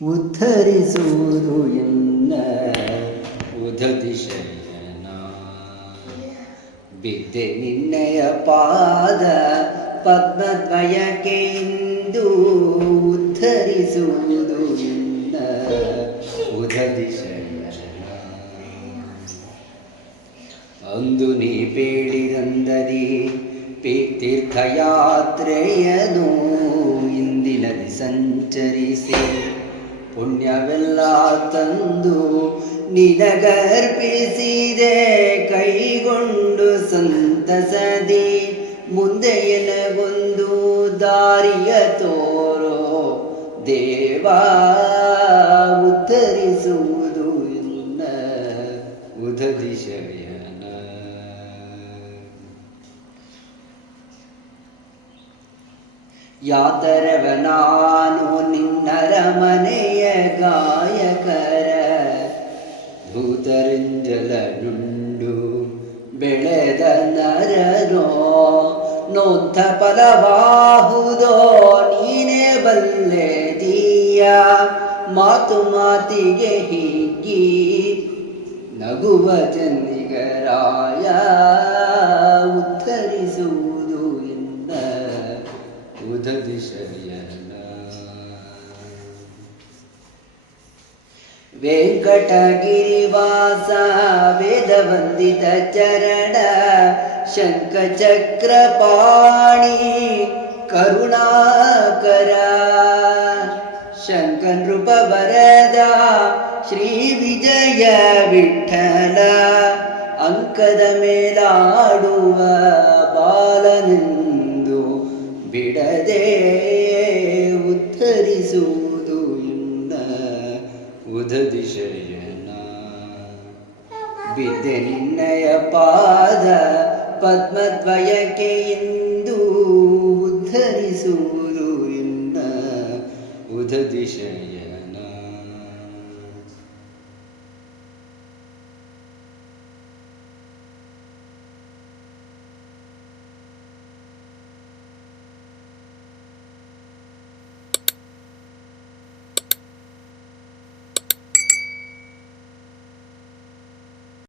ಉದ್ಧರಿಸುವುದು ಎನ್ನ? ಉದತಿಶಯನ ಬಿದ್ದೆ ನಿನ್ನಯ ಪಾದ ಪದ್ಮದ್ವಯಕ್ಕೆ ಇಂದು ಉದ್ಧರಿಸುವುದು ಎನ್ನ? ಉದತಿಶಯನ ಅಂದು ನೀ ಬೇಡಿದಂದರಿ ಪಿ ತೀರ್ಥಯಾತ್ರೆಯನು ಇಂದಿನಲ್ಲಿ ಸಂಚರಿಸಿ ಪುಣ್ಯವೆಲ್ಲ ತಂದು ನಿನಗರ್ಪಿಸಿದೆ, ಕೈಗೊಂಡು ಸಂತಸದಿ. ಮುಂದೆ ಎನಗೊಂದು ದಾರಿಯ ತೋರೋ, ದೇವ, ಉತ್ತರಿಸುವುದು ಎನ್ನ ಉದದಿ ಶಯನ ಯಾತರವ ನಾನು ನಿನ್ನರ ಮನೆಯ ಗಾಯಕರ ಭೂತರಿಂಜಲನುಂಡು ಬೆಳೆದ ನರನೋ ನೋಂಥ ಫಲವಾಹುದೋ ನೀನೇ ಬಲ್ಲೆ ದೀಯ ಮಾತು ಮಾತಿಗೆ ಹಿಗ್ಗಿ ನಗುವ ಚಂದಿಗರಾಯ ವೆಂಕಟಗಿರಿವಾಸ, ವೇದವಂದಿತ ಚರಣ ಶಂಖಚಕ್ರಪಾಣಿ ಕರುಣಾಕರ ಶಂಕನೃಪ ವರದ, ಶ್ರೀ ವಿಜಯ ವಿಠಲ, ಅಂಕದ ಮೇಲಾಡುವ ಬಾಲನೆಂದು ಬಿಡದೆ ಉತ್ತರಿಸುವುದು ಇನ್ನ ಉದದಿ ಶಯನ ಬಿದ್ದೆ ನಿನ್ನಯ ಪಾದ ಪದ್ಮದ್ವಯಕ್ಕೆ ಎಂದು ಉದ್ಧರಿಸುವುದು ಇನ್ನ ಉದದಿ ಶಯನ